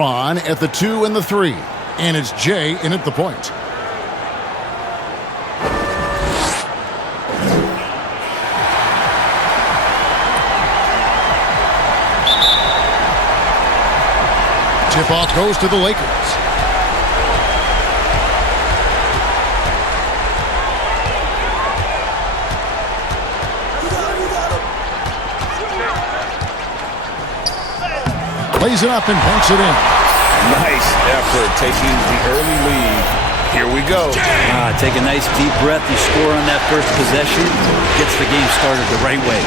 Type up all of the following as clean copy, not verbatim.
On at the 2 and the 3. And it's Jay in at the point. Tip-off goes to the Lakers. Lays it up and banks it in. Nice effort taking the early lead. Here we go. Take a nice deep breath. You score on that first possession. Gets the game started the right way.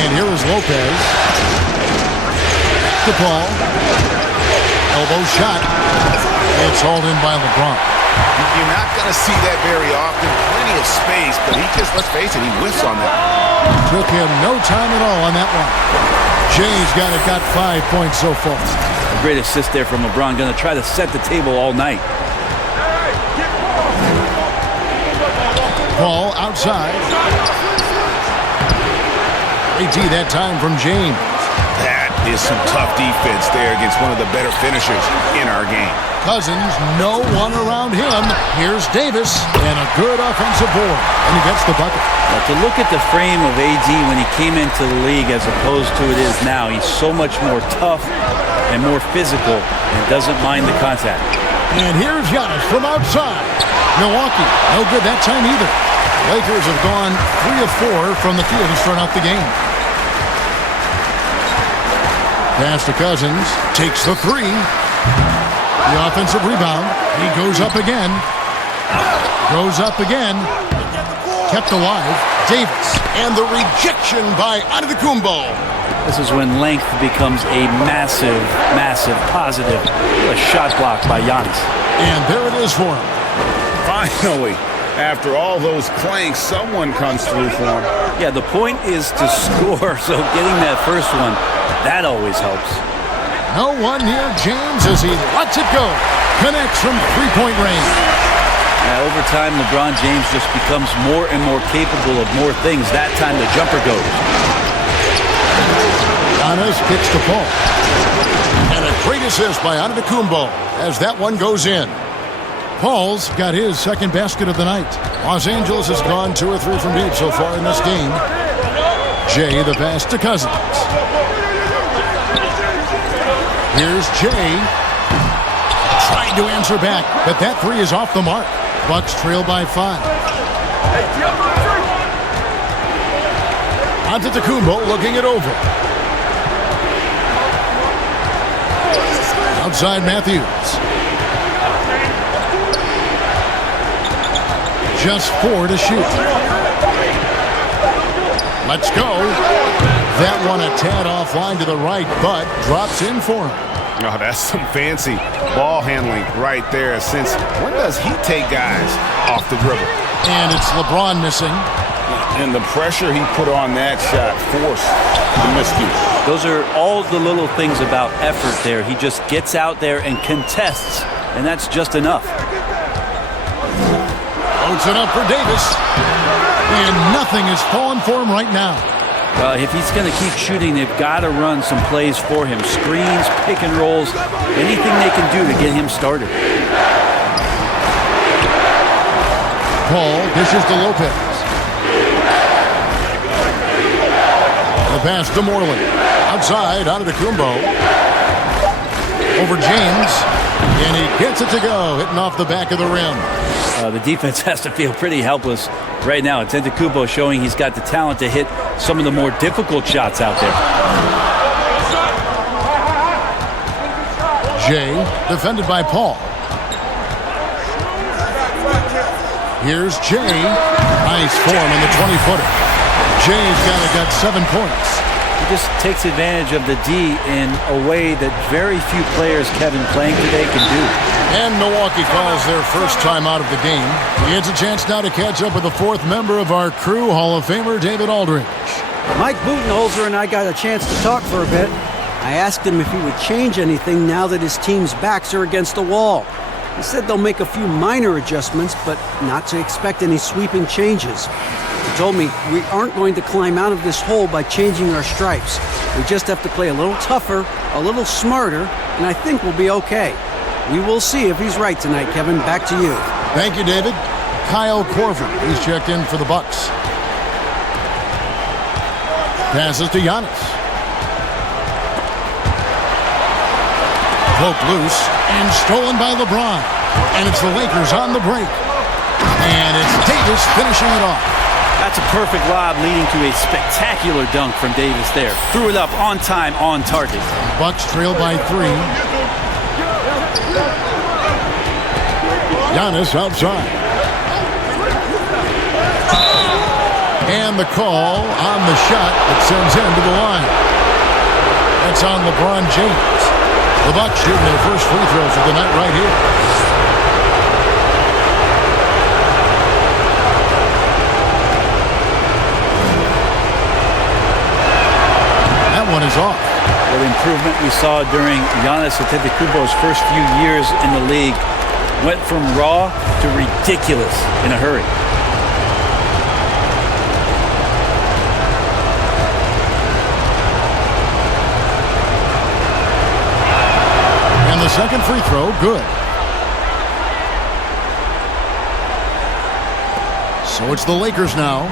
And here is Lopez. The ball. Elbow shot. It's hauled in by LeBron. You're not going to see that very often. Plenty of space, but he just, let's face it, he whiffs on that. Took him no time at all on that one. Jay's got 5 points so far. A great assist there from LeBron. Going to try to set the table all night. Ball outside. AT that time from James. That is some tough defense there against one of the better finishers in our game. Cousins, no one around him. Here's Davis, and a good offensive board. And he gets the bucket. Now, to look at the frame of AD when he came into the league as opposed to it is now, he's so much more tough and more physical and doesn't mind the contact. And here's Giannis from outside. Milwaukee, no good that time either. Lakers have gone 3 of 4 from the field to start out the game. Pass to Cousins, takes the 3. The offensive rebound. He goes up again. Goes up again. Kept alive. Davis. And the rejection by Antetokounmpo. This is when length becomes a massive, massive positive. A shot block by Giannis. And there it is for him. Finally, after all those clanks, someone comes through for him. Yeah, the point is to score, so getting that first one, that always helps. No one near James as he lets it go. Connects from three-point range. Over time, LeBron James just becomes more and more capable of more things. That time the jumper goes. Giannis kicks the ball. And a great assist by Antetokounmpo as that one goes in. Paul's got his second basket of the night. Los Angeles has gone 2 or 3 from deep so far in this game. Jay the pass to Cousins. Here's Jay. Trying to answer back, but that 3 is off the mark. Bucks trail by 5. Antetokounmpo looking it over. Outside Matthews. Just 4 to shoot. Let's go. That one a tad offline to the right, but drops in for him. Oh, that's some fancy ball handling right there. Since when does he take guys off the dribble? And it's LeBron missing. And the pressure he put on that shot forced the miscue. Those are all the little things about effort there. He just gets out there and contests, and that's just enough. Loads it up for Davis. And nothing is falling for him right now. If he's going to keep shooting, they've got to run some plays for him. Screens, pick and rolls, anything they can do to get him started. Paul dishes to Lopez. The pass to Moreland. Outside, Antetokounmpo. Over James. And he gets it to go, hitting off the back of the rim. The defense has to feel pretty helpless right now. It's Antetokounmpo showing he's got the talent to hit some of the more difficult shots out there. Jay, defended by Paul. Here's Jay. Nice form in the 20-footer. Jay's got 7 points. He just takes advantage of the D in a way that very few players, Kevin, playing today can do. And Milwaukee calls their first time out of the game. He gets a chance now to catch up with the 4th member of our crew, Hall of Famer David Aldridge. Mike Budenholzer and I got a chance to talk for a bit. I asked him if he would change anything now that his team's backs are against the wall. He said they'll make a few minor adjustments, but not to expect any sweeping changes. He told me we aren't going to climb out of this hole by changing our stripes. We just have to play a little tougher, a little smarter, and I think we'll be okay. We will see if he's right tonight, Kevin. Back to you. Thank you, David. Kyle Korver, he's checked in for the Bucks. Passes to Giannis. Poked loose and stolen by LeBron. And it's the Lakers on the break. And it's Davis finishing it off. That's a perfect lob leading to a spectacular dunk from Davis there. Threw it up on time, on target. Bucks trail by 3. Giannis outside. And the call on the shot that sends him to the line. That's on LeBron James. The Bucks shooting their first free throws of the night right here. That one is off. The improvement we saw during Giannis Antetokounmpo's first few years in the league went from raw to ridiculous in a hurry. And the second free throw, good. So it's the Lakers now.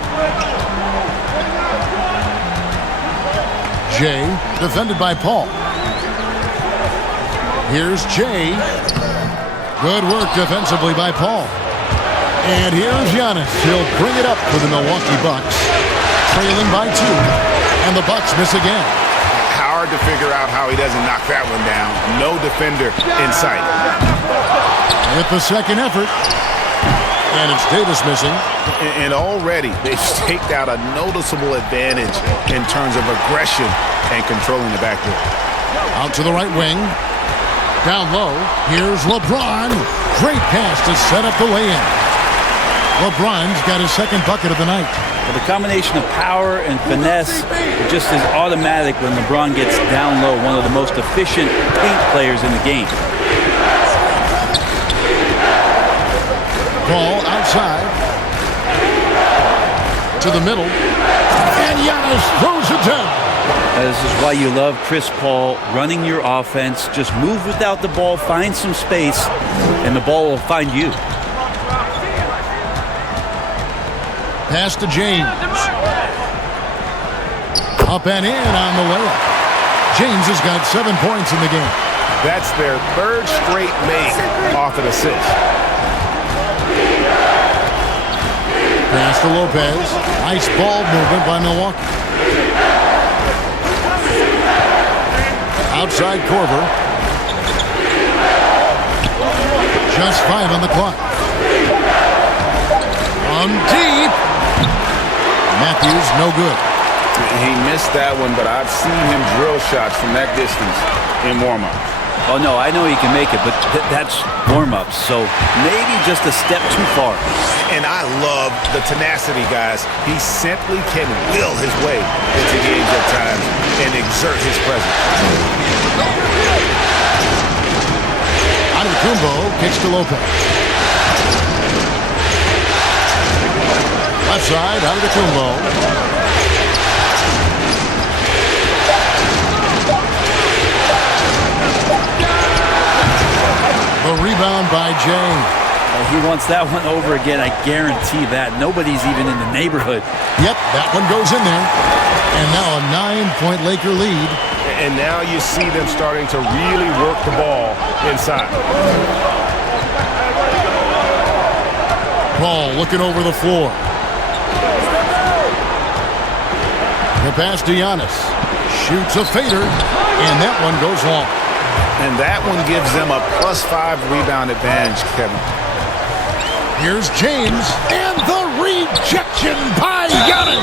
Jay, defended by Paul. Here's Jay. Good work defensively by Paul. And here's Giannis. He'll bring it up for the Milwaukee Bucks. Trailing by 2. And the Bucks miss again. Hard to figure out how he doesn't knock that one down. No defender in sight. With the second effort. And it's Davis missing. And already they've staked out a noticeable advantage in terms of aggression and controlling the backcourt. Out to the right wing. Down low. Here's LeBron. Great pass to set up the lay-in. LeBron's got his second bucket of the night. Well, the combination of power and finesse just is automatic when LeBron gets down low. One of the most efficient paint players in the game. Ball outside. To the middle. And Giannis throws it down. This is why you love Chris Paul running your offense. Just move without the ball, find some space, and the ball will find you. Pass to James. Up and in on the layup. James has got 7 points in the game. That's their third straight make off an assist. Pass to Lopez. Nice ball movement by Milwaukee. Outside Korver. Just 5 on the clock. From deep. Matthews, no good. He missed that one, but I've seen him drill shots from that distance in warm-up. Oh, no, I know he can make it, but that's warm-ups, so maybe just a step too far. And I love the tenacity, guys. He simply can will his way into games at times and exert his presence. Antetokounmpo kicks to Lopez. Left side, Antetokounmpo. The rebound by Jay. He wants that one over again, I guarantee that. Nobody's even in the neighborhood. Yep, that one goes in there. And now a 9-point Laker lead. And now you see them starting to really work the ball inside. Paul looking over the floor. The pass to Giannis. Shoots a fader, and that one goes long. And that one gives them a +5 rebound advantage, Kevin. Here's James, and the rejection by Giannis.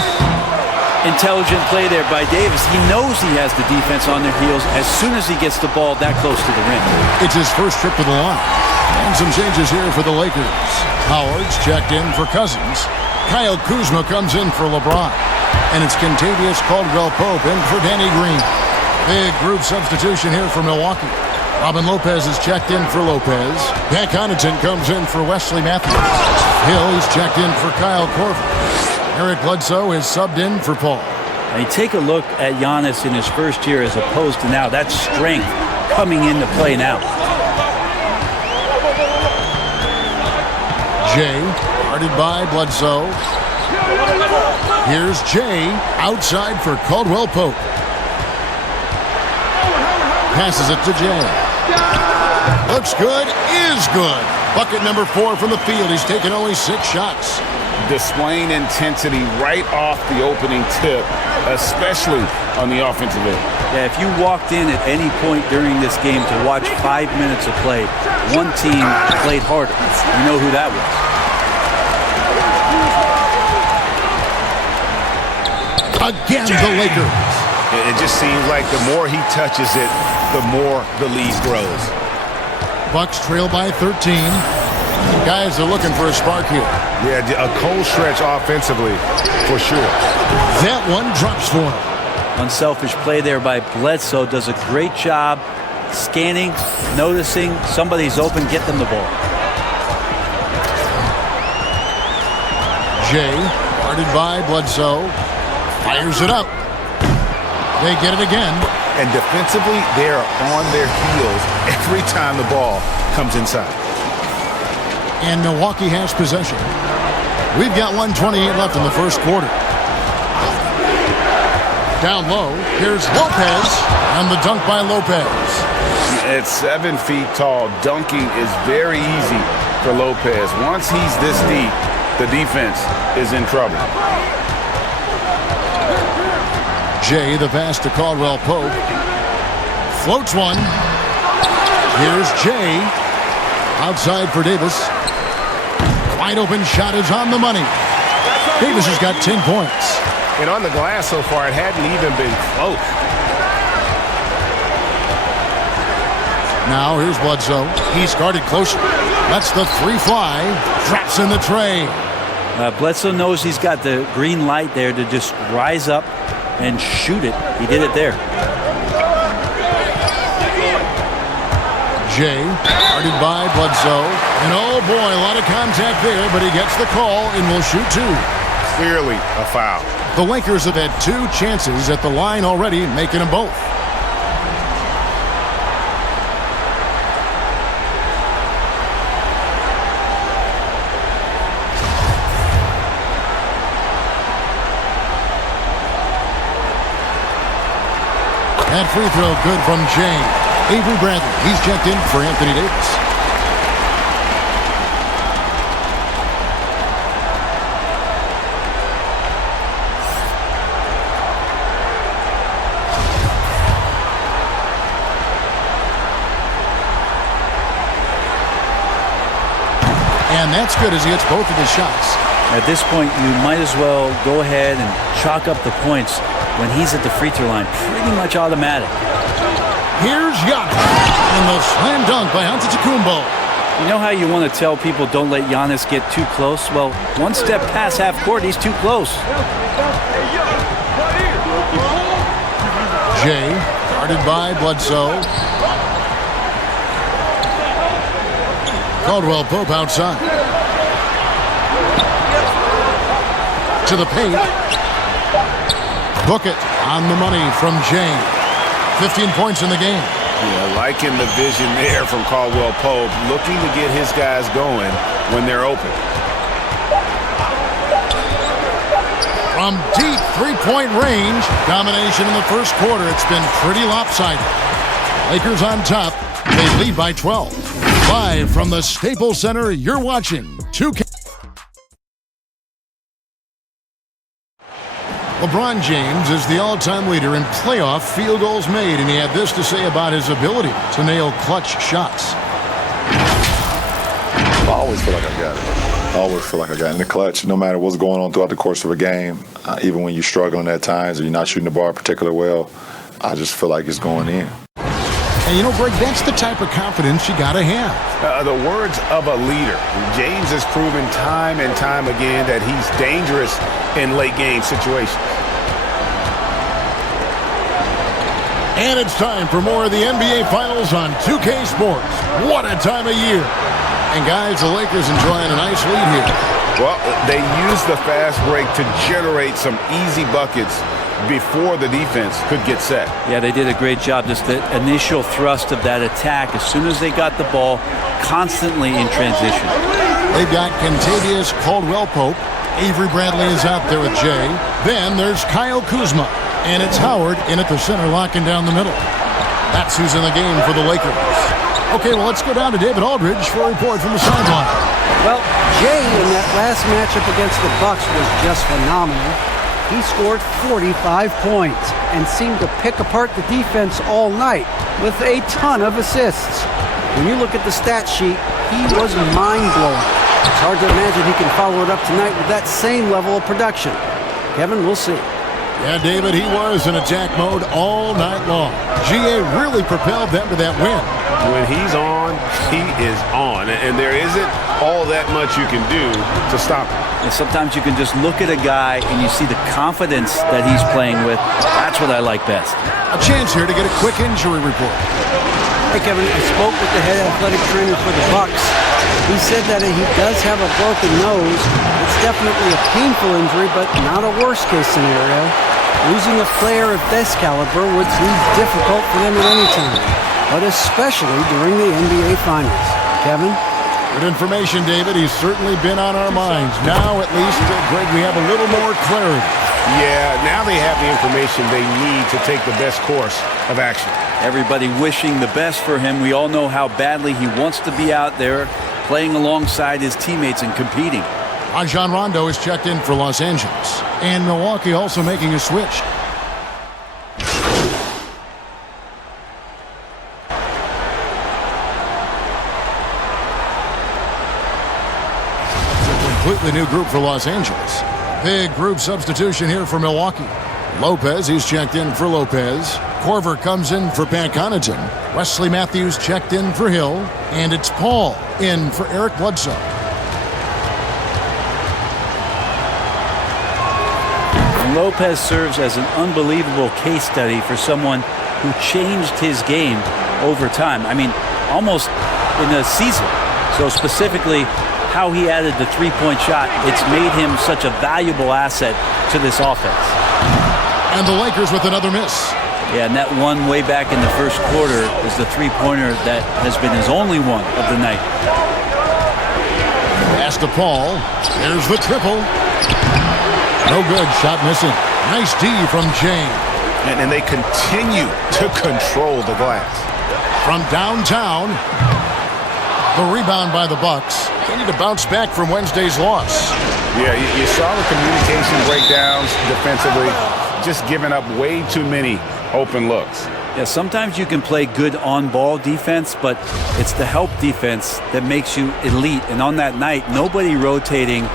Intelligent play there by Davis. He knows he has the defense on their heels as soon as he gets the ball that close to the rim. It's his first trip to the line. And some changes here for the Lakers. Howard's checked in for Cousins. Kyle Kuzma comes in for LeBron. And it's Kentavious Caldwell-Pope in for Danny Green. Big group substitution here for Milwaukee. Robin Lopez is checked in for Lopez. Dan Connaughton comes in for Wesley Matthews. Hill is checked in for Kyle Korver. Eric Bledsoe is subbed in for Paul. And you take a look at Giannis in his first year as opposed to now. That strength coming into play now. Jay, guarded by Bledsoe. Here's Jay, outside for Caldwell Pope. Passes it to Jay. Looks good, is good. Bucket number 4 from the field. He's taken only 6 shots. Displaying intensity right off the opening tip, especially on the offensive end. Yeah, if you walked in at any point during this game to watch 5 minutes of play, one team played harder. You know who that was. Again, the Lakers. It just seems like the more he touches it, the more the lead grows. Bucks trail by 13. Guys are looking for a spark here. Yeah, a cold stretch offensively, for sure. That one drops for him. Unselfish play there by Bledsoe. Does a great job scanning, noticing somebody's open, get them the ball. Jay, guarded by Bledsoe, fires it up. They get it again. And defensively, they're on their heels every time the ball comes inside. And Milwaukee has possession. We've got 1:28 left in the first quarter. Down low, here's Lopez, and the dunk by Lopez. At 7 feet tall, dunking is very easy for Lopez. Once he's this deep, the defense is in trouble. Jay, the pass to Caldwell Pope. Floats one. Here's Jay. Outside for Davis. Wide open shot is on the money. Davis has got 10 points. And on the glass so far, it hadn't even been close. Now here's Bledsoe. He's guarded closer. Lets the 3 fly. Drops in the tray. Bledsoe knows he's got the green light there to just rise up and shoot it. He did it there. Jay, guarded by Bledsoe. And oh boy, a lot of contact there, but he gets the call and will shoot 2. Clearly a foul. The Lakers have had 2 chances at the line already, making them both. That free throw good from Jay. Avery Bradley, he's checked in for Anthony Davis. And that's good as he hits both of his shots. At this point, you might as well go ahead and chalk up the points when he's at the free throw line. Pretty much automatic. Here's Giannis. And the slam dunk by Antetokounmpo. You know how you want to tell people don't let Giannis get too close? Well, one step past half court, he's too close. Jay, guarded by Bledsoe. Caldwell Pope outside. To the paint. Book it on the money from Jay. 15 points in the game. Yeah, liking the vision there from Caldwell Pope, looking to get his guys going when they're open. From deep three-point range, domination in the first quarter. It's been pretty lopsided. Lakers on top. They lead by 12. Live from the Staples Center, you're watching 2K. LeBron James is the all-time leader in playoff field goals made, and he had this to say about his ability to nail clutch shots. I always feel like I got it. I always feel like I got it in the clutch, no matter what's going on throughout the course of a game. Even when you're struggling at times or you're not shooting the ball particularly well, I just feel like it's going in. And you know, Greg, that's the type of confidence you got to have. The words of a leader. James has proven time and time again that he's dangerous in late game situations. And it's time for more of the NBA Finals on 2K Sports. What a time of year. And guys, the Lakers enjoying a nice lead here. Well, they used the fast break to generate some easy buckets before the defense could get set. Yeah, they did a great job. Just the initial thrust of that attack, as soon as they got the ball, constantly in transition. They've got Kentavious Caldwell-Pope. Avery Bradley is out there with Jay. Then there's Kyle Kuzma. And it's Howard in at the center, locking down the middle. That's who's in the game for the Lakers. Okay, well, let's go down to David Aldridge for a report from the sideline. Well, Jay in that last matchup against the Bucks was just phenomenal. He scored 45 points and seemed to pick apart the defense all night with a ton of assists. When you look at the stat sheet, he was mind-blowing. It's hard to imagine he can follow it up tonight with that same level of production. Kevin, we'll see. Yeah, David, he was in attack mode all night long. GA really propelled them to that win. When he's on, he is on. And there isn't all that much you can do to stop him. And sometimes you can just look at a guy and you see the confidence that he's playing with. That's what I like best. A chance here to get a quick injury report. Hey, Kevin, I spoke with the head athletic trainer for the Bucks. He said that he does have a broken nose. It's definitely a painful injury, but not a worst-case scenario. Losing a player of this caliber would be difficult for them at any time, but especially during the NBA Finals. Kevin? Good information, David. He's certainly been on our minds. Now, at least, Greg, we have a little more clarity. Yeah, now they have the information they need to take the best course of action. Everybody wishing the best for him. We all know how badly he wants to be out there playing alongside his teammates and competing. Rajon Rondo is checked in for Los Angeles. And Milwaukee also making a switch. It's a completely new group for Los Angeles. Big group substitution here for Milwaukee. Lopez, he's checked in for Lopez. Korver comes in for Pat Connaughton. Wesley Matthews checked in for Hill. And it's Paul in for Eric Bledsoe. Lopez serves as an unbelievable case study for someone who changed his game over time. I mean, almost in a season. So specifically, how he added the three-point shot, it's made him such a valuable asset to this offense. And the Lakers with another miss. Yeah, and that one way back in the first quarter is the three-pointer that has been his only one of the night. Pass to Paul. There's the triple. No good. Shot missing. Nice D from James. And they continue to control the glass. From downtown. The rebound by the Bucks. They need to bounce back from Wednesday's loss. Yeah, you saw the communication breakdowns defensively, just giving up way too many open looks. Yeah, sometimes you can play good on-ball defense, but it's the help defense that makes you elite. And on that night, nobody rotating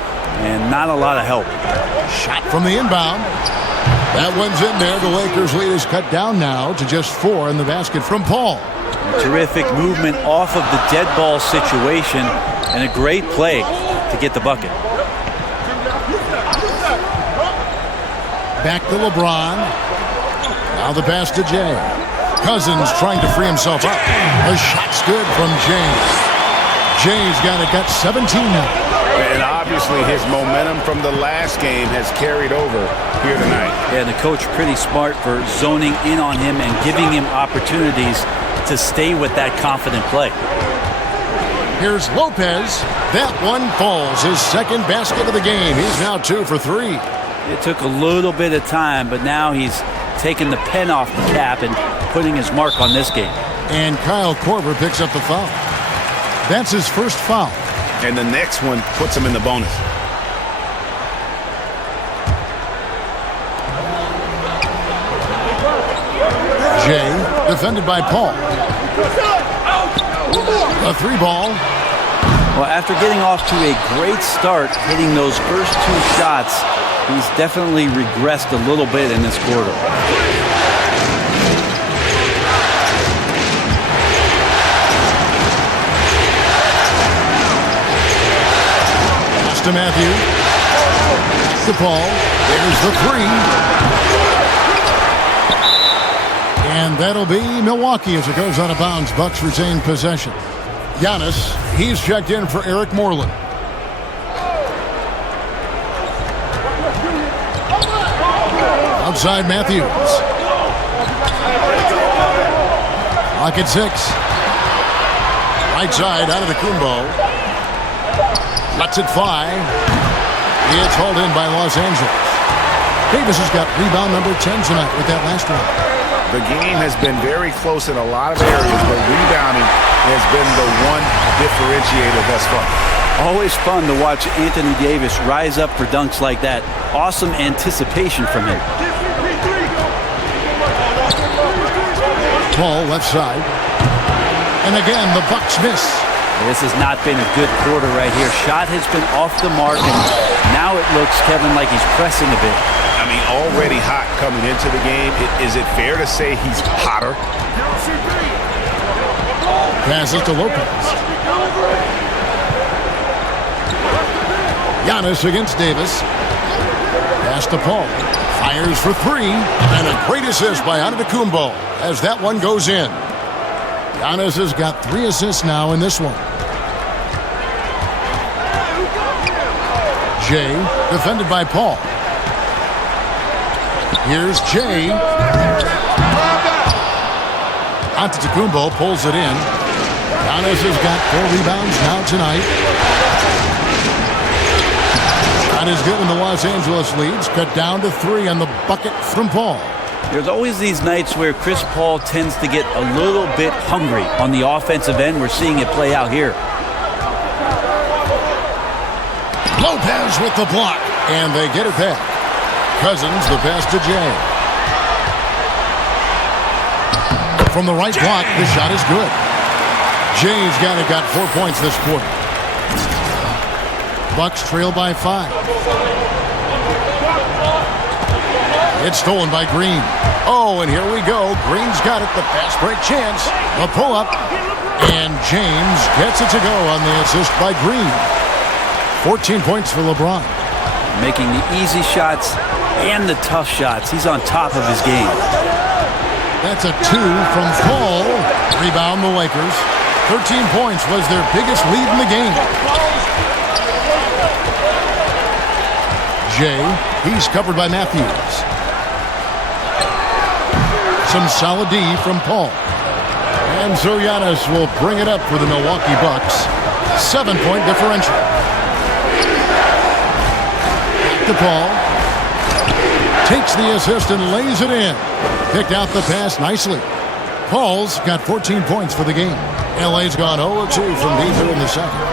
and not a lot of help. Shot from the inbound. That one's in there. The Lakers' lead is cut down now to just 4 in the basket from Paul. Terrific movement off of the dead ball situation and a great play to get the bucket. Back to LeBron. Now the pass to Jay. Cousins trying to free himself up. The shot's good from James. James got 17 now. And obviously his momentum from the last game has carried over here tonight. Yeah, the coach pretty smart for zoning in on him and giving him opportunities to stay with that confident play. Here's Lopez. That one falls. His second basket of the game. He's now 2 for 3. It took a little bit of time, but now he's taking the pen off the cap and putting his mark on this game. And Kyle Korver picks up the foul. That's his first foul. And the next one puts him in the bonus. Jay, defended by Paul. A 3 ball. Well, after getting off to a great start, hitting those first 2 shots, he's definitely regressed a little bit in this quarter. Pass to Matthew. To Paul. There's the 3. And that'll be Milwaukee as it goes out of bounds. Bucks retain possession. Giannis, he's checked in for Eric Moreland. Outside Matthews. Clock at 6. Right side out of the Kumbo. Lets it fly. It's hauled in by Los Angeles. Davis has got rebound number 10 tonight with that last one. The game has been very close in a lot of areas, but rebounding has been the one differentiator thus far. Always fun to watch Anthony Davis rise up for dunks like that. Awesome anticipation from him. Paul left side. And again, the Bucks miss. This has not been a good quarter right here. Shot has been off the mark, and now it looks, Kevin, like he's pressing a bit. I mean, already hot coming into the game. Is it fair to say he's hotter? Passes to Lopez. Giannis against Davis. Pass to Paul. Fires for 3. And a great assist by Antetokounmpo as that one goes in. Giannis has got 3 assists now in this one. Jay, defended by Paul. Here's Jay. Antetokounmpo pulls it in. Giannis has got 4 rebounds now tonight. That is good when the Los Angeles leads. Cut down to 3 on the bucket from Paul. There's always these nights where Chris Paul tends to get a little bit hungry on the offensive end. We're seeing it play out here. Lopez with the block, and they get it back. Cousins, the pass to Jay. From the right block, the shot is good. Jay's got 4 points this quarter. Bucks trail by 5. It's stolen by Green. Oh, and here we go. Green's got it. The fast break chance. The pull-up. And James gets it to go on the assist by Green. 14 points for LeBron. Making the easy shots and the tough shots. He's on top of his game. That's a 2 from Paul. Rebound the Lakers. 13 points was their biggest lead in the game. Jay, he's covered by Matthews. Some solid D from Paul. And so Giannis will bring it up for the Milwaukee Bucks. 7-point differential. To Paul. Takes the assist and lays it in. Picked out the pass nicely. Paul's got 14 points for the game. LA's gone 0-2 from deep here in the second.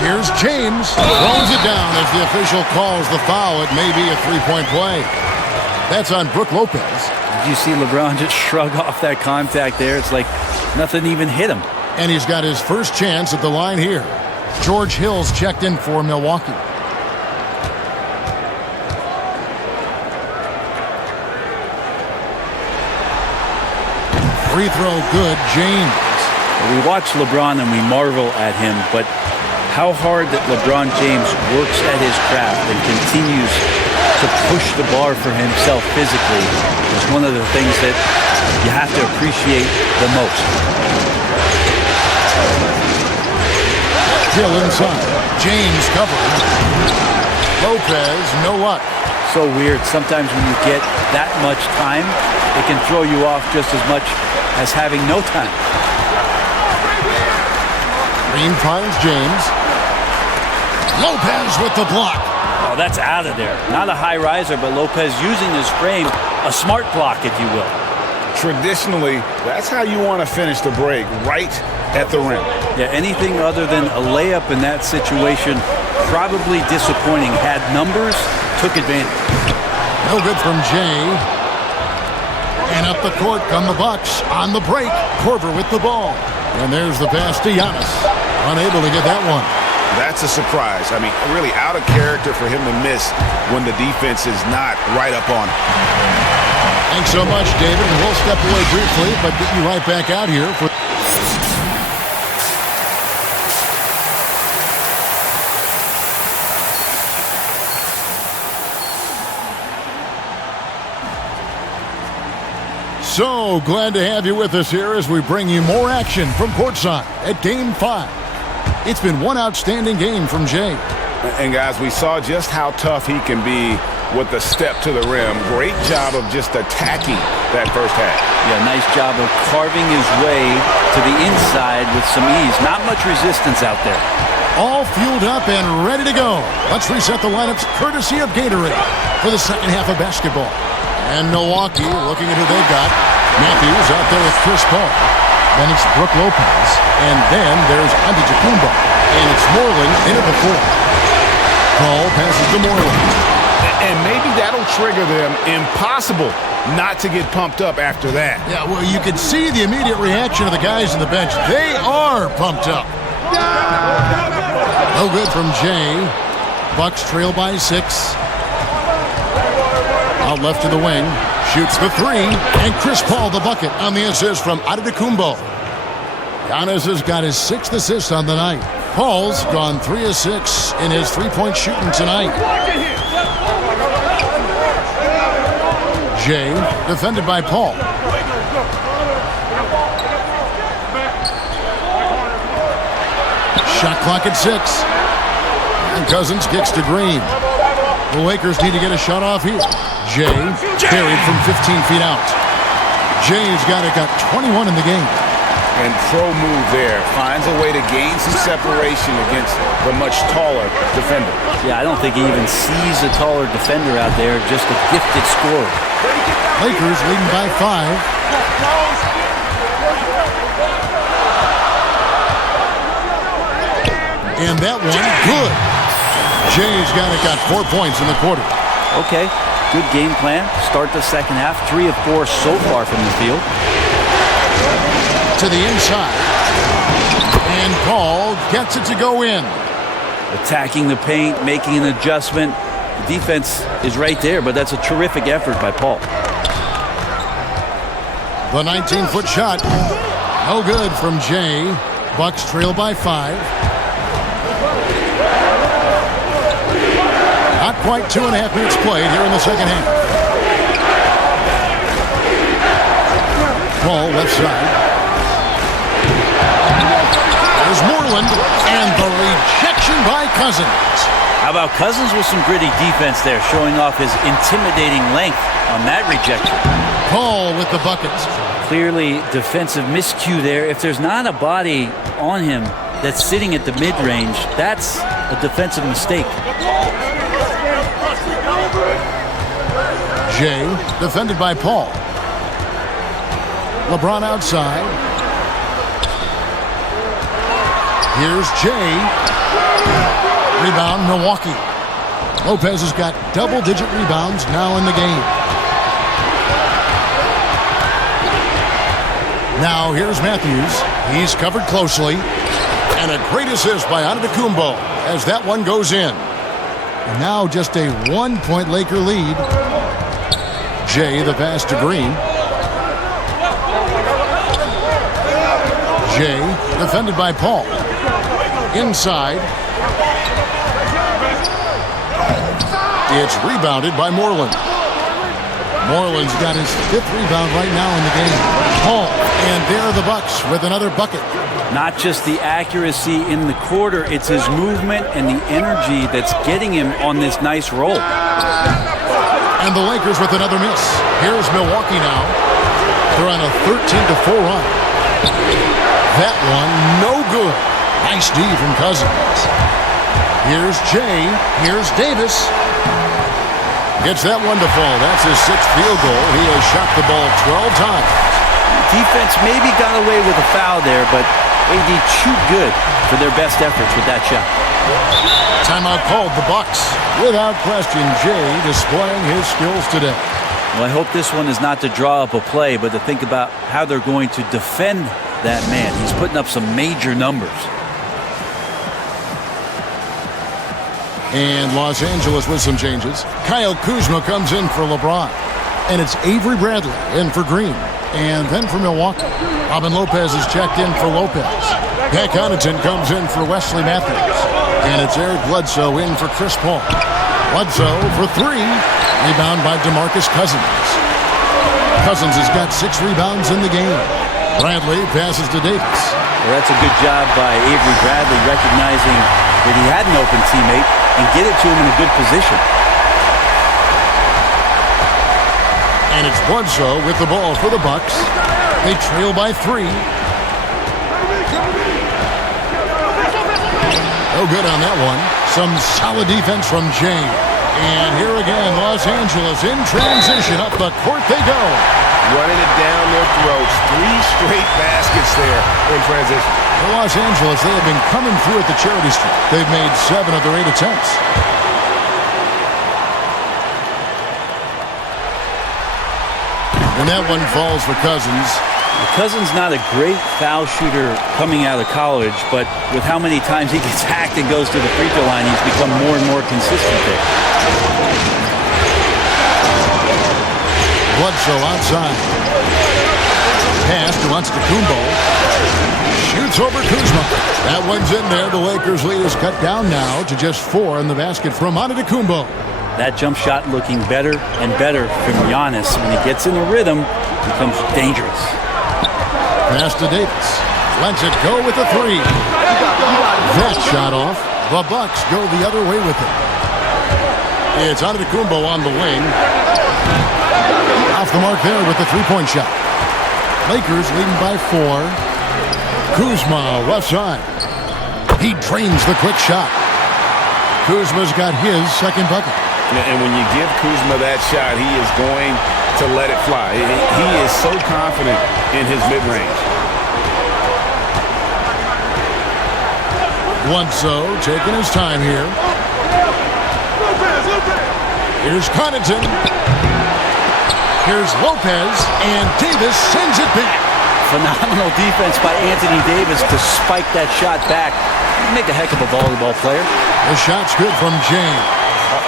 Here's James. Throws it down as the official calls the foul. It may be a 3-point play. That's on Brook Lopez. Did you see LeBron just shrug off that contact there? It's like nothing even hit him. And he's got his first chance at the line here. George Hill's checked in for Milwaukee. Free throw good, James. We watch LeBron and we marvel at him, but how hard that LeBron James works at his craft and continues to push the bar for himself physically is one of the things that you have to appreciate the most. Still inside. James covered. Lopez, no luck. So weird. Sometimes when you get that much time, it can throw you off just as much as having no time. Green finds James. Lopez with the block. Oh, that's out of there. Not a high riser, but Lopez using his frame, a smart block, if you will. Traditionally, that's how you want to finish the break, right at the rim. Yeah, anything other than a layup in that situation, probably disappointing. Had numbers, took advantage. No good from Jay. And up the court come the Bucks on the break. Korver with the ball. And there's the pass to Giannis. Unable to get that one. That's a surprise. I mean, really out of character for him to miss when the defense is not right up on him. Thanks so much, David. And we'll step away briefly, but get you right back out here for... So glad to have you with us here as we bring you more action from courtside at Game 5. It's been one outstanding game from Jay. And guys, we saw just how tough he can be with the step to the rim. Great job of just attacking that first half. Yeah, nice job of carving his way to the inside with some ease. Not much resistance out there. All fueled up and ready to go. Let's reset the lineups courtesy of Gatorade for the second half of basketball. And Milwaukee looking at who they've got. Matthews out there with Chris Paul. Then it's Brook Lopez. And then there's Antetokounmpo. And it's Moreland in at the four. Paul passes to Moreland. And maybe that'll trigger them. Impossible not to get pumped up after that. Yeah, well, you can see the immediate reaction of the guys on the bench. They are pumped up. No good from Jay. Bucks trail by 6. Out left to the wing. Shoots the three. And Chris Paul the bucket on the assist from Antetokounmpo. Giannis has got his 6th assist on the night. Paul's gone 3 of 6 in his three-point shooting tonight. Jay defended by Paul. Shot clock at 6. And Cousins kicks to Green. The Lakers need to get a shot off here. Jay buried from 15 feet out. Jay's got 21 in the game. And pro move there. Finds a way to gain some separation against the much taller defender. Yeah, I don't think he even sees a taller defender out there. Just a gifted scorer. Lakers leading by 5. And that one, good. Jay's got 4 points in the quarter. Okay, good game plan. Start the second half. 3 of 4 so far from the field. To the inside. And Paul gets it to go in. Attacking the paint, making an adjustment. The defense is right there, but that's a terrific effort by Paul. The 19-foot shot. No good from Jay. Bucks trail by 5. Not quite 2.5 minutes played here in the second half. Paul left side. There's Moreland, and the rejection by Cousins. How about Cousins with some gritty defense there, showing off his intimidating length on that rejection. Paul with the buckets. Clearly defensive miscue there. If there's not a body on him that's sitting at the mid-range, that's a defensive mistake. Jay defended by Paul. LeBron outside. Here's Jay. Rebound, Milwaukee. Lopez has got double-digit rebounds now in the game. Now here's Matthews. He's covered closely. And a great assist by Antetokounmpo as that one goes in. And now just a 1-point Laker lead. Jay the pass to Green. Jay defended by Paul. Inside. It's rebounded by Moreland. Moreland's got his 5th rebound right now in the game. Paul, and there are the Bucks with another bucket. Not just the accuracy in the quarter, it's his movement and the energy that's getting him on this nice roll. And the Lakers with another miss. Here's Milwaukee now. They're on a 13-4 run. That one, no good. Nice D from Cousins. Here's Jay. Here's Davis. Gets that one to fall. That's his 6th field goal. He has shot the ball 12 times. Defense maybe got away with a foul there, but AD too good for their best efforts with that shot. Timeout called the Bucks. Without question, Jay displaying his skills today. Well, I hope this one is not to draw up a play, but to think about how they're going to defend that man. He's putting up some major numbers. And Los Angeles with some changes. Kyle Kuzma comes in for LeBron. And it's Avery Bradley in for Green. And then for Milwaukee, Robin Lopez is checked in for Lopez. Pat Connaughton comes in for Wesley Matthews. And it's Eric Bledsoe in for Chris Paul. Bledsoe for 3. Rebound by DeMarcus Cousins. Cousins has got 6 rebounds in the game. Bradley passes to Davis. Well, that's a good job by Avery Bradley recognizing that he had an open teammate and get it to him in a good position. And it's Bledsoe with the ball for the Bucks. They trail by 3. No good on that one. Some solid defense from Jay. And here again, Los Angeles in transition. Up the court they go. Running it down their throats. 3 straight baskets there in transition. For Los Angeles, they have been coming through at the charity stripe. They've made 7 of their 8 attempts. And that one falls for Cousins. Cousins not a great foul shooter coming out of college, but with how many times he gets hacked and goes to the free throw line, he's become more and more consistent there. Bledsoe outside. Pass to Antetokounmpo. Shoots over Kuzma. That one's in there. The Lakers lead is cut down now to just 4 in the basket from Antetokounmpo. That jump shot looking better and better from Giannis. When he gets in the rhythm, it becomes dangerous. Pass to Davis. Lets it go with a 3. That shot off. The Bucks go the other way with it. It's Antetokounmpo on the wing. Off the mark there with the 3-point shot. Lakers leading by 4. Kuzma left side. He drains the quick shot. Kuzma's got his second bucket. And when you give Kuzma that shot, he is going to let it fly. He is so confident in his mid-range. Bledsoe taking his time here. Here's Connaughton. Here's Lopez, and Davis sends it back. Phenomenal defense by Anthony Davis to spike that shot back. Make a heck of a volleyball player. The shot's good from James.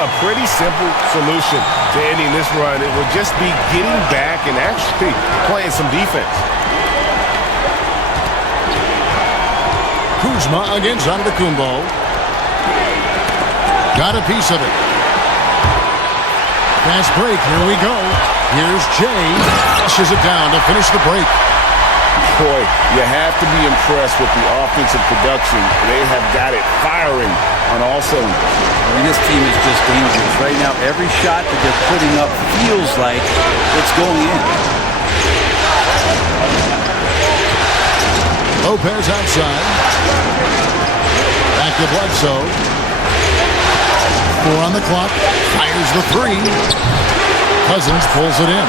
A pretty simple solution to ending this run. It would just be getting back and actually playing some defense. Kuzma against Antetokounmpo. Got a piece of it. Fast break. Here we go. Here's Jay. Pushes it down to finish the break. Boy, you have to be impressed with the offensive production. They have got it firing on all cylinders. I mean, this team is just dangerous. Right now, every shot that they're putting up feels like it's going in. Lopez outside. Back to Bledsoe. 4 on the clock. Fires the 3. Cousins pulls it in.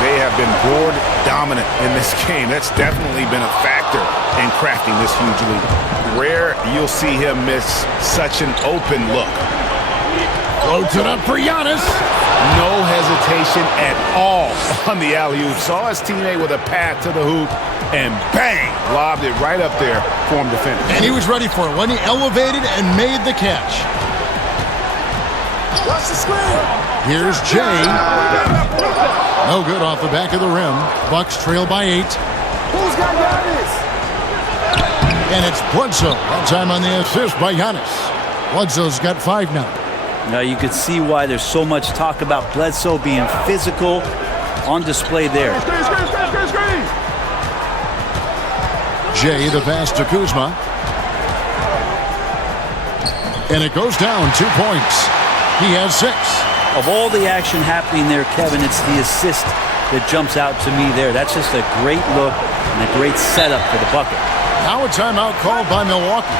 They have been board dominant in this game. That's definitely been a factor in crafting this huge lead. Rare you'll see him miss such an open look. Floats it up for Giannis. No hesitation at all on the alley-oop. Saw his teammate with a path to the hoop, and bang, lobbed it right up there for him to finish. And he was ready for it when he elevated and made the catch. Watch the screen. Here's Jay. No good off the back of the rim. Bucks trail by 8. Who's got Giannis? And it's Bledsoe. That time on the assist by Giannis. Bledsoe's got 5 now. Now you could see why there's so much talk about Bledsoe being physical on display there. Screen. Jay, the pass to Kuzma. And it goes down 2 points. He has 6. Of all the action happening there, Kevin, it's the assist that jumps out to me there. That's just a great look and a great setup for the bucket. Now a timeout called by Milwaukee.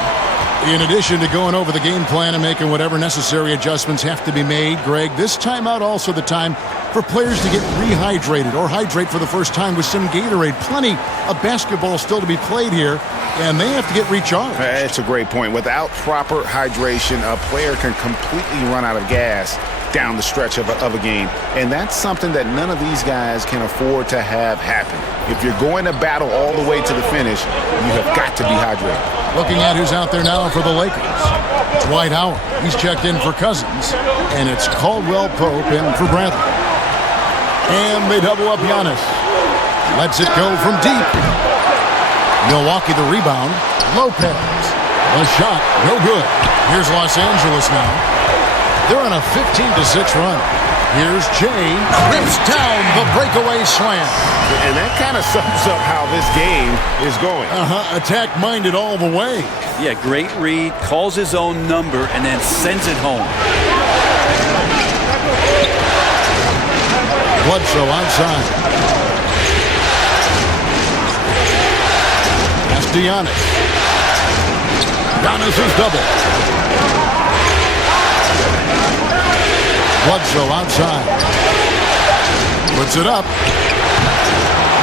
In addition to going over the game plan and making whatever necessary adjustments have to be made, Greg, this timeout also the time for players to get rehydrated or hydrate for the first time with some Gatorade. Plenty of basketball still to be played here, and they have to get recharged. That's a great point. Without proper hydration, a player can completely run out of gas down the stretch of a game. And that's something that none of these guys can afford to have happen. If you're going to battle all the way to the finish, you have got to be hydrated. Looking at who's out there now for the Lakers. Dwight Howard. He's checked in for Cousins. And it's Caldwell Pope in for Bradley. And they double up Giannis. Lets it go from deep. Milwaukee the rebound. Lopez. The shot. No good. Here's Los Angeles now. They're on a 15-6 run. Here's Jay. Rips down the breakaway slam. And that kind of sums up how this game is going. Attack-minded all the way. Yeah, great read, calls his own number, and then sends it home. Bledsoe outside. That's Giannis. Giannis is double. Bledsoe outside. Puts it up.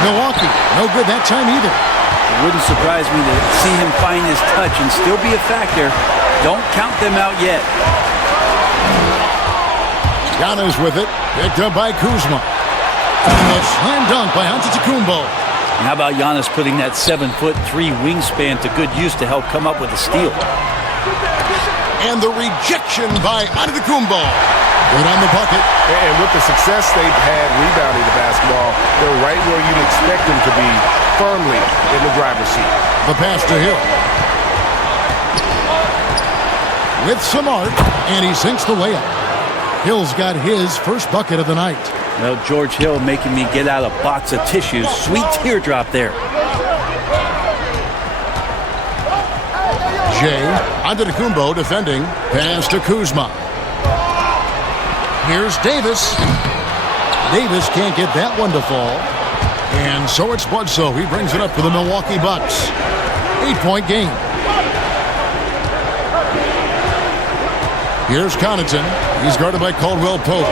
Milwaukee, no good that time either. It wouldn't surprise me to see him find his touch and still be a factor. Don't count them out yet. Giannis with it. Picked up by Kuzma. And a slam dunk by Antetokounmpo. And how about Giannis putting that 7'3" wingspan to good use to help come up with a steal? And the rejection by Antetokounmpo. Good on the bucket. And with the success they've had rebounding the basketball, they're right where you'd expect them to be, firmly in the driver's seat. The pass to Hill. With some art, and he sinks the layup. Hill's got his first bucket of the night. Well, George Hill making me get out a box of tissues. Sweet teardrop there. Jay, Antetokounmpo defending. Pass to Kuzma. Here's Davis. Davis can't get that one to fall. And so it's Bledsoe. He brings it up for the Milwaukee Bucks. 8-point game. Here's Connaughton. He's guarded by Caldwell Pope.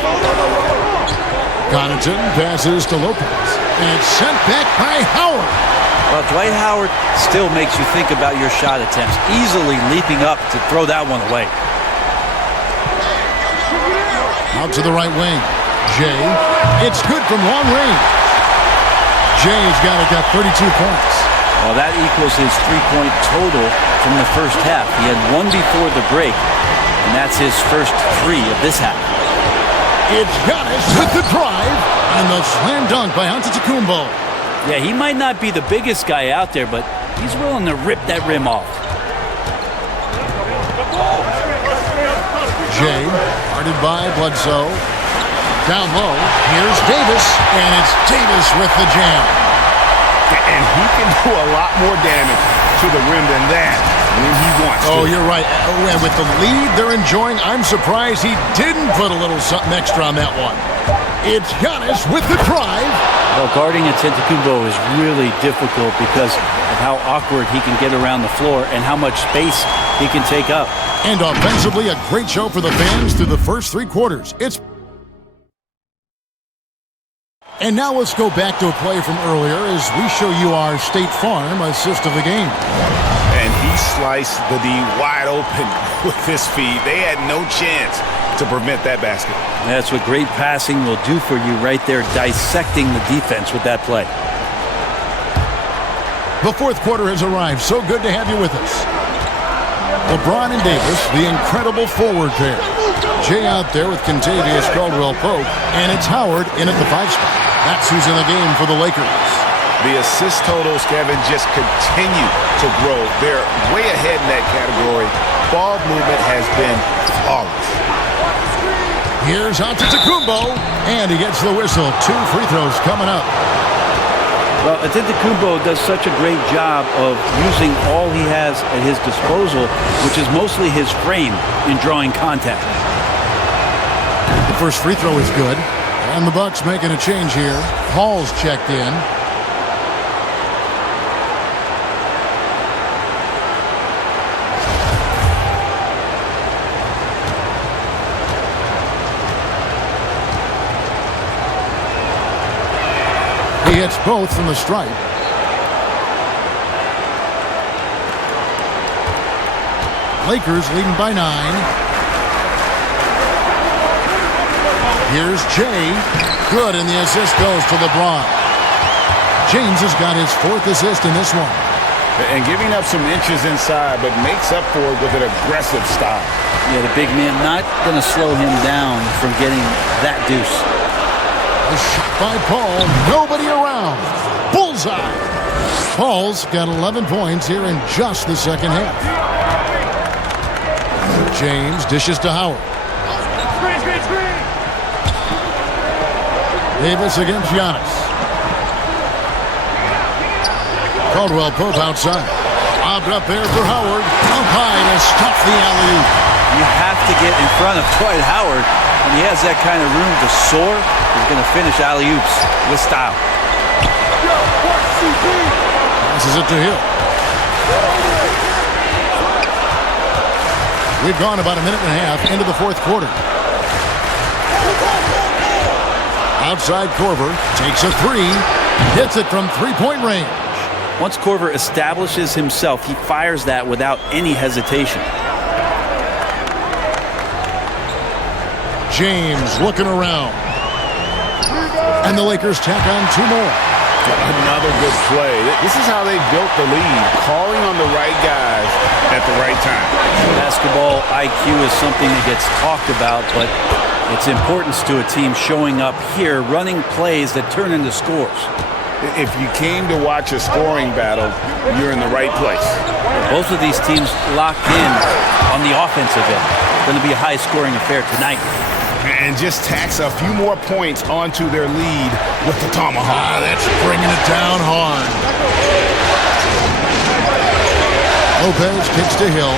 Connaughton passes to Lopez. And it's sent back by Howard. Well, Dwight Howard still makes you think about your shot attempts, easily leaping up to throw that one away. Out to the right wing. Jay. It's good from long range. Jay's got 32 points. Well, that equals his three-point total from the first half. He had one before the break, and that's his first three of this half. It's Giannis with the drive and the slam dunk by Antetokounmpo. Yeah, he might not be the biggest guy out there, but he's willing to rip that rim off. Jay, guarded by Bledsoe. Down low, here's Davis, and it's Davis with the jam. And he can do a lot more damage to the rim than that when he wants to. Oh, you're right. Oh, and with the lead they're enjoying, I'm surprised he didn't put a little something extra on that one. It's Giannis with the drive. Well, guarding Antetokounmpo is really difficult because of how awkward he can get around the floor and how much space he can take up. And offensively, a great show for the fans through the first three quarters. And now let's go back to a play from earlier as we show you our State Farm assist of the game. And he sliced the D wide open with his feet. They had no chance to prevent that basket. That's what great passing will do for you right there, dissecting the defense with that play. The fourth quarter has arrived. So good to have you with us. LeBron and Davis, the incredible forward pair. Jay out there with Kentavious Caldwell-Pope, and it's Howard in at the 5 spot. That's who's in the game for the Lakers. The assist totals, Kevin, just continue to grow. They're way ahead in that category. Ball movement has been flawless. Here's Antetokounmpo, and he gets the whistle. 2 free throws coming up. Well, Antetokounmpo does such a great job of using all he has at his disposal, which is mostly his frame in drawing contact. The first free throw is good. And the Bucks making a change here. Hall's checked in. He hits both from the stripe. Lakers leading by 9. Here's Jay. Good, and the assist goes to LeBron. James has got his 4th assist in this one. And giving up some inches inside, but makes up for it with an aggressive style. Yeah, the big man not going to slow him down from getting that deuce. A shot by Paul. Nobody around. Bullseye. Paul's got 11 points here in just the second half. James dishes to Howard. Davis against Giannis. Caldwell Pope outside. Lobbed up there for Howard. Up high to stop the alley-oop. You have to get in front of Dwight Howard. When he has that kind of room to soar, he's going to finish alley-oops with style. Passes it to Hill. We've gone about a minute and a half into the fourth quarter. Outside Korver takes a three. Hits it from three-point range. Once Korver establishes himself, he fires that without any hesitation. James looking around. And the Lakers tack on two more. Another good play. This is how they built the lead, calling on the right guys at the right time. Basketball IQ is something that gets talked about, but its importance to a team showing up here, running plays that turn into scores. If you came to watch a scoring battle, you're in the right place. Both of these teams locked in on the offensive end. Going to be a high-scoring affair tonight. And just tax a few more points onto their lead with the tomahawk. That's bringing it down hard. Lopez kicks to Hill.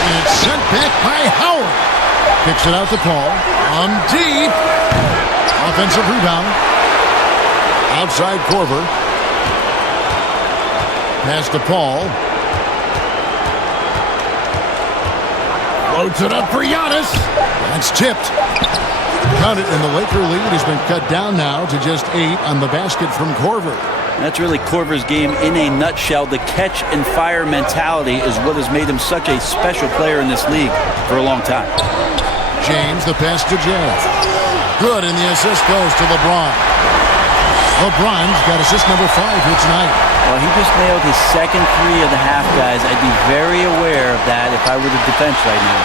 And it's sent back by Howard. Kicks it out to Paul. On deep. Offensive rebound. Outside Korver. Pass to Paul. Floats it up for Giannis. That's tipped. Count it, and the Laker lead has been cut down now to just 8 on the basket from Korver. That's really Korver's game in a nutshell. The catch and fire mentality is what has made him such a special player in this league for a long time. James, the pass to Jay. Good, and the assist goes to LeBron. LeBron's got assist number 5 here tonight. Well, he just nailed his second three of the half, guys. I'd be very aware of that if I were the defense right now.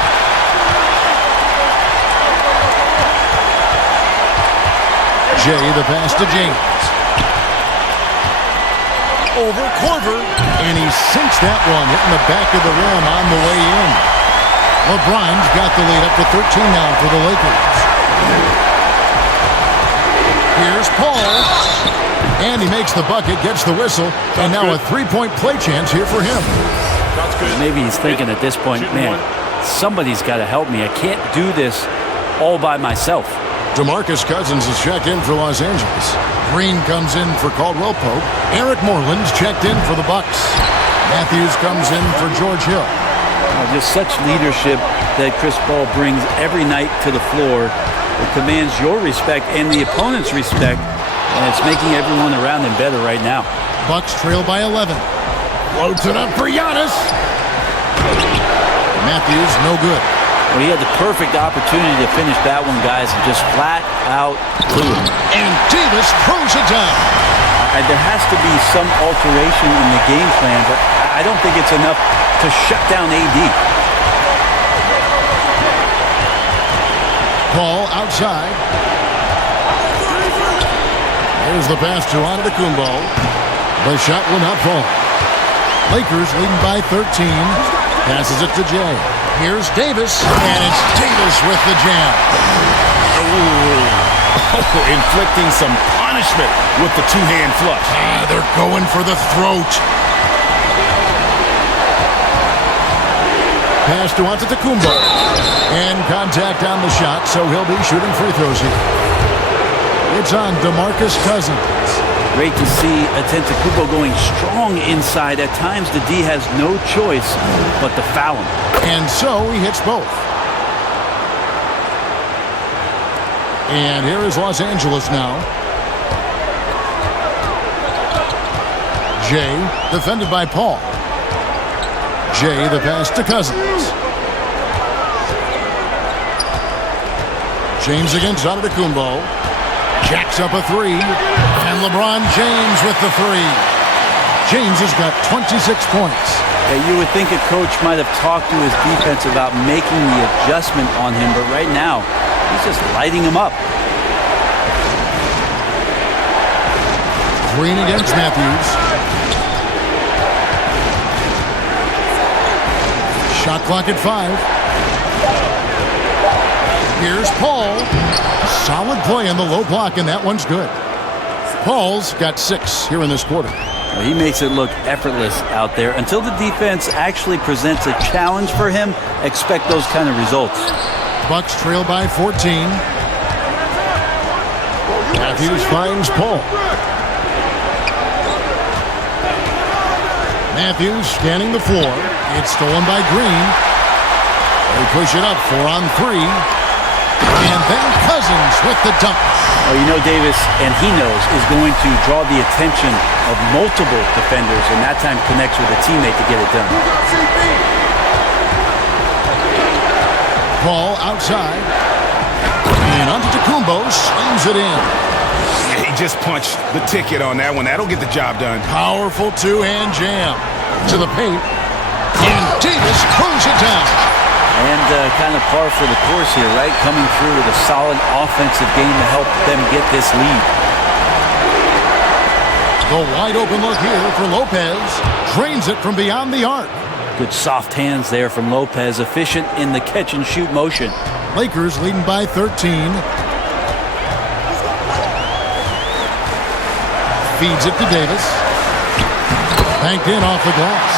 Jay, the pass to James. Over Korver, and he sinks that one, hitting the back of the rim on the way in. LeBron's got the lead up to 13 now for the Lakers. Here's Paul. And he makes the bucket, gets the whistle, and now a three-point play chance here for him. Maybe he's thinking at this point, man, somebody's got to help me. I can't do this all by myself. DeMarcus Cousins is checked in for Los Angeles. Green comes in for Caldwell Pope. Eric Moreland's checked in for the Bucks. Matthews comes in for George Hill. Just such leadership that Chris Paul brings every night to the floor. It commands your respect and the opponent's respect, and it's making everyone around him better right now. Bucks trail by 11. Floats it up for Giannis. Matthews, no good. Well, he had the perfect opportunity to finish that one, guys, and just flat out blew it. And Davis throws it down. There has to be some alteration in the game plan, but I don't think it's enough to shut down AD. Paul outside. Here's the pass to Antetokounmpo. The shot will not fall. Lakers leading by 13. Passes it to Jay. Here's Davis, and it's Davis with the jam. Inflicting some punishment with the two-hand flush. They're going for the throat. Pass to Antetokounmpo. And contact on the shot, so he'll be shooting free throws here. It's on DeMarcus Cousins. Great to see Antetokounmpo going strong inside. At times, the D has no choice but to foul him. And so he hits both. And here is Los Angeles now. Jay, defended by Paul. Jay, the pass to Cousins. James against Antetokounmpo. Jacks up a three. And LeBron James with the three. James has got 26 points. You would think a coach might have talked to his defense about making the adjustment on him, but right now, he's just lighting him up. Green against Matthews. Shot clock at 5. Here's Paul. Solid play in the low block, and that one's good. Paul's got 6 here in this quarter. Well, he makes it look effortless out there. Until the defense actually presents a challenge for him, expect those kind of results. Bucks trail by 14. Matthews finds Paul. Matthews scanning the floor. It's stolen by Green. They push it up 4 on 3. And then Cousins with the dunk. Well, you know Davis, and he knows, is going to draw the attention of multiple defenders, and that time connects with a teammate to get it done. Ball outside. And Antetokounmpo slams it in. He just punched the ticket on that one. That'll get the job done. Powerful two-hand jam to the paint. And Davis throws it down. And kind of par for the course here, right? Coming through with a solid offensive game to help them get this lead. The wide open look here for Lopez. Drains it from beyond the arc. Good soft hands there from Lopez. Efficient in the catch and shoot motion. Lakers leading by 13. Feeds it to Davis. Banked in off the glass.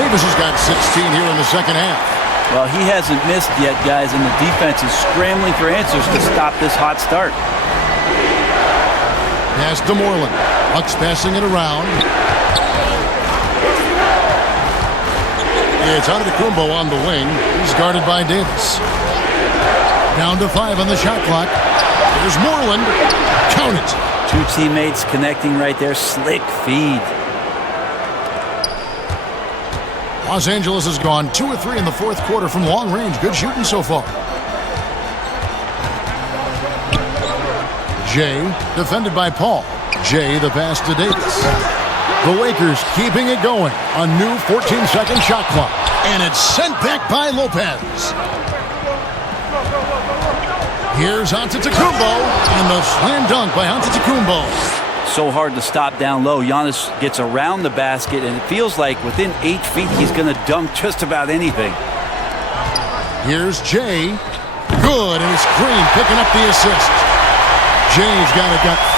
Davis has got 16 here in the second half. Well, he hasn't missed yet, guys, and the defense is scrambling for answers to stop this hot start. Pass to Moreland. Bucks passing it around. It's Antetokounmpo on the wing. He's guarded by Davis. Down to 5 on the shot clock. There's Moreland. Count it. 2 teammates connecting right there. Slick feed. Los Angeles has gone 2 of 3 in the fourth quarter from long range. Good shooting so far. Jay defended by Paul. Jay the pass to Davis. The Lakers keeping it going. A new 14-second shot clock. And it's sent back by Lopez. Here's Antetokounmpo. And the slam dunk by Antetokounmpo. So hard to stop down low. Giannis gets around the basket, and it feels like within 8 feet he's going to dunk just about anything. Here's Jay. Good, and it's Green picking up the assist. Jay's got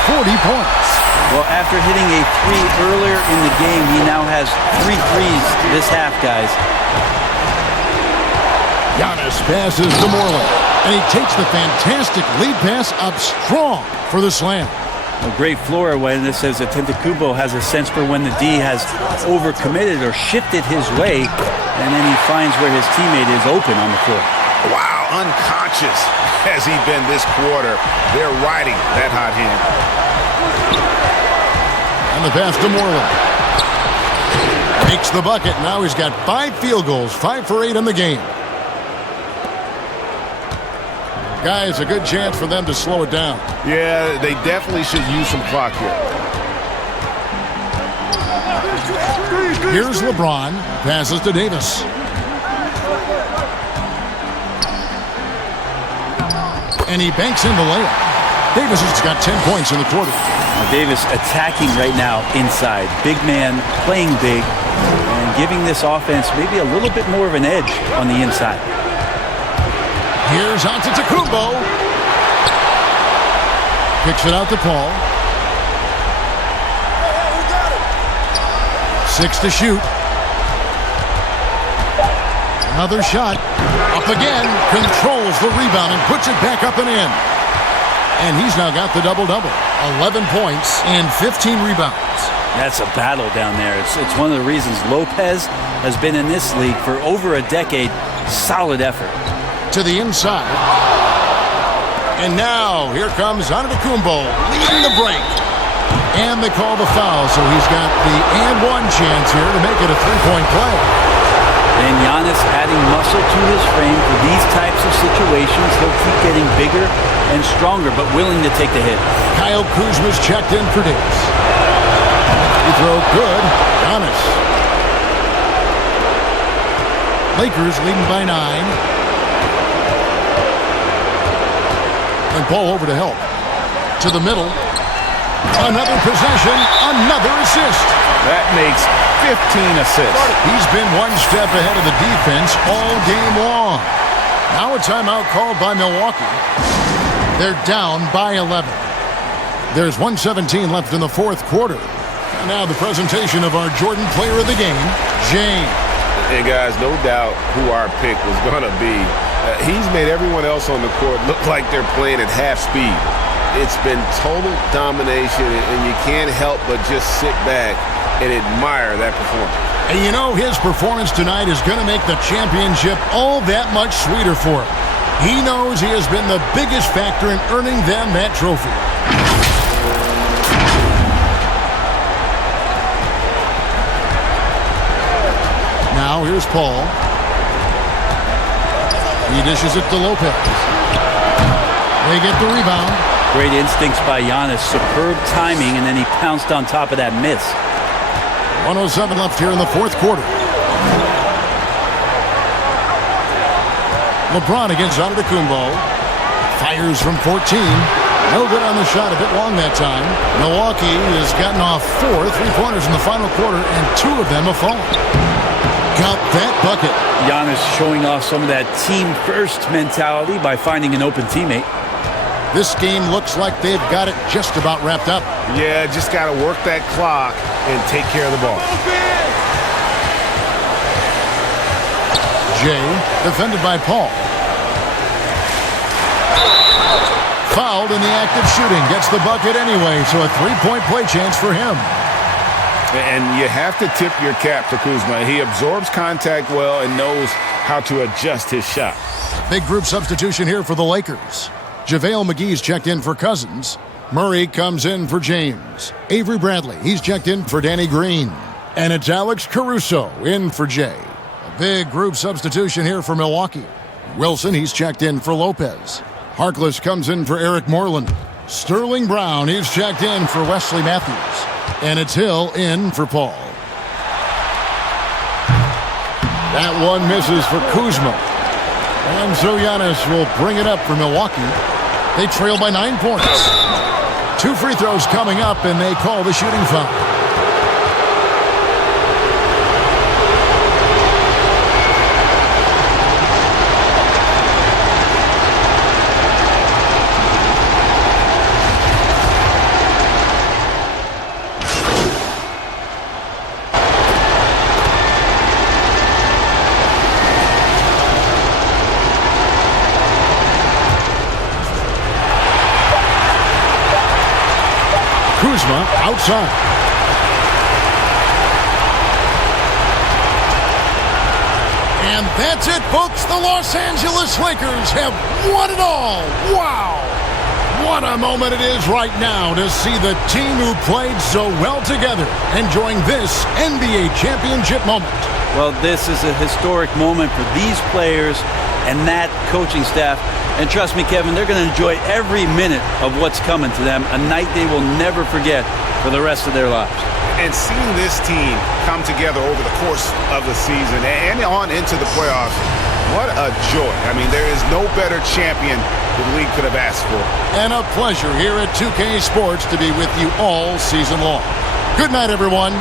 40 points. Well, after hitting a 3 earlier in the game, he now has 3 threes this half, guys. Giannis passes to Moreland, and he takes the fantastic lead pass up strong for the slam. A great floor awareness says that Antetokounmpo has a sense for when the D has overcommitted or shifted his way, and then he finds where his teammate is open on the floor. Wow, unconscious has he been this quarter. They're riding that hot hand. And the pass to Moreland. Makes the bucket. Now he's got 5 field goals, 5 for 8 in the game. Guys, a good chance for them to slow it down. Yeah, they definitely should use some clock here. Here's LeBron. Passes to Davis. And he banks in the layup. Davis has got 10 points in the quarter. Now Davis attacking right now inside. Big man, playing big, and giving this offense maybe a little bit more of an edge on the inside. Here's Antetokounmpo. Kicks it out to Paul. 6 to shoot. Another shot. Up again. Controls the rebound and puts it back up and in. And he's now got the double-double. 11 points and 15 rebounds. That's a battle down there. It's one of the reasons Lopez has been in this league for over a decade. Solid effort. To the inside. And now, here comes Antetokounmpo leading the break. And they call the foul, so he's got the and one chance here to make it a 3-point play. And Giannis adding muscle to his frame for these types of situations. He'll keep getting bigger and stronger, but willing to take the hit. Kyle Kuzma's checked in for Davis. He throw good. Giannis. Lakers leading by 9. And Paul over to help. To the middle. Another possession, another assist. That makes 15 assists. He's been one step ahead of the defense all game long. Now a timeout called by Milwaukee. They're down by 11. There's 1:17 left in the fourth quarter. And now the presentation of our Jordan Player of the Game, James. And guys, no doubt who our pick was going to be. He's made everyone else on the court look like they're playing at half speed. It's been total domination, and you can't help but just sit back and admire that performance. And you know, his performance tonight is going to make the championship all that much sweeter for him. He knows he has been the biggest factor in earning them that trophy. Now here's Paul. He dishes it to Lopez. They get the rebound. Great instincts by Giannis. Superb timing, and then he pounced on top of that miss. 1:07 left here in the fourth quarter. LeBron against Antetokounmpo. Fires from 14. No good on the shot, a bit long that time. Milwaukee has gotten off 4 3-pointers in the final quarter, and 2 of them have fallen. Got that bucket. Giannis showing off some of that team-first mentality by finding an open teammate. This game looks like they've got it just about wrapped up. Yeah, just got to work that clock and take care of the ball. Jay, defended by Paul. Fouled in the act of shooting. Gets the bucket anyway, so a 3-point play chance for him. And you have to tip your cap to Kuzma. He absorbs contact well and knows how to adjust his shot. Big group substitution here for the Lakers. JaVale McGee's checked in for Cousins. Murray comes in for James. Avery Bradley, he's checked in for Danny Green. And it's Alex Caruso in for Jay. A big group substitution here for Milwaukee. Wilson, he's checked in for Lopez. Harkless comes in for Eric Moreland. Sterling Brown, he's checked in for Wesley Matthews. And it's Hill in for Paul. That one misses for Kuzma. And so Giannis will bring it up for Milwaukee. They trail by 9 points. 2 free throws coming up, and they call the shooting foul. Kuzma outside. And that's it, folks. The Los Angeles Lakers have won it all. Wow. What a moment it is right now to see the team who played so well together enjoying this NBA championship moment. Well, this is a historic moment for these players and that coaching staff. And trust me, Kevin, they're going to enjoy every minute of what's coming to them, a night they will never forget for the rest of their lives. And seeing this team come together over the course of the season and on into the playoffs, what a joy. I mean, there is no better champion the league could have asked for. And a pleasure here at 2K Sports to be with you all season long. Good night, everyone.